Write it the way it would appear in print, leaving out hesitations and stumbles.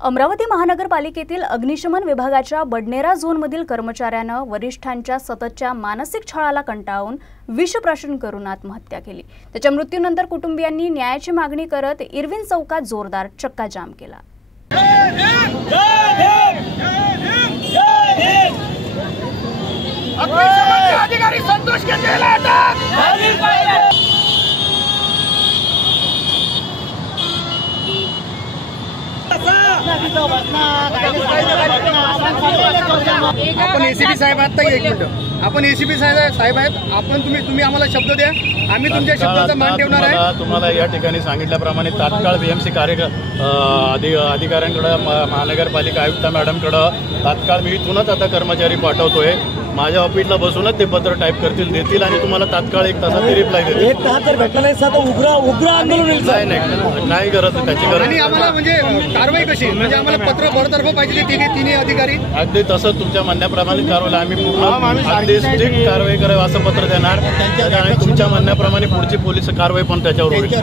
अमरावती महानगरपालिकेतील अग्निशमन विभागाच्या बडनेरा झोनमधील कर्मचाऱ्यानं वरिष्ठांच्या सततच्या मानसिक छळाला कंटाळून विषप्राशन करून आत्महत्या केली। त्याच्या मृत्यूनंतर कुटुंबियांनी न्यायाची मागणी करत इरविन चौकात जोरदार चक्काजाम केला। अधिकारी संतोष केंद्रेला आपण एसीपी साहेब आता एक मिनिट आपण एसीपी साहेब आहेत आपण तुम्ही आम्हाला शब्द द्या आम्ही तुमच्या शब्दाचा मान ठेवणार आहे। तुम्हाला या ठिकाणी सांगितल्याप्रमाणे तात्काळ बीएमसी अधिकाऱ्यांकडे महानगरपालिका आयुक्त मॅडमकडे तात्काळ मी इथूनच आता कर्मचारी पाठवतोय। माझ्या ऑफिसला बसूनच ते पत्र टाईप करतील देतील आणि तुम्हाला तात्काळ 1 तासात रिप्लाय देतील। 1 तास जर भेटला नाही तर उग्र आंदोलन होईल। नाही गरज त्याची गरज। आणि आम्हाला म्हणजे कारवाई कशी म्हणजे आम्हाला पत्र बडतर्फ पाहिजे तिन्ही अधिकारी अगदी तसं तुमच्या म्हणण्याप्रमाणे कारवाई आम्ही पूर्ण अगदी स्ट्रिक्ट कारवाई करावी असं पत्र देणार आणि तुमच्या म्हणण्याप्रमाणे पुढची पोलीस कारवाई पण त्याच्यावर होईल।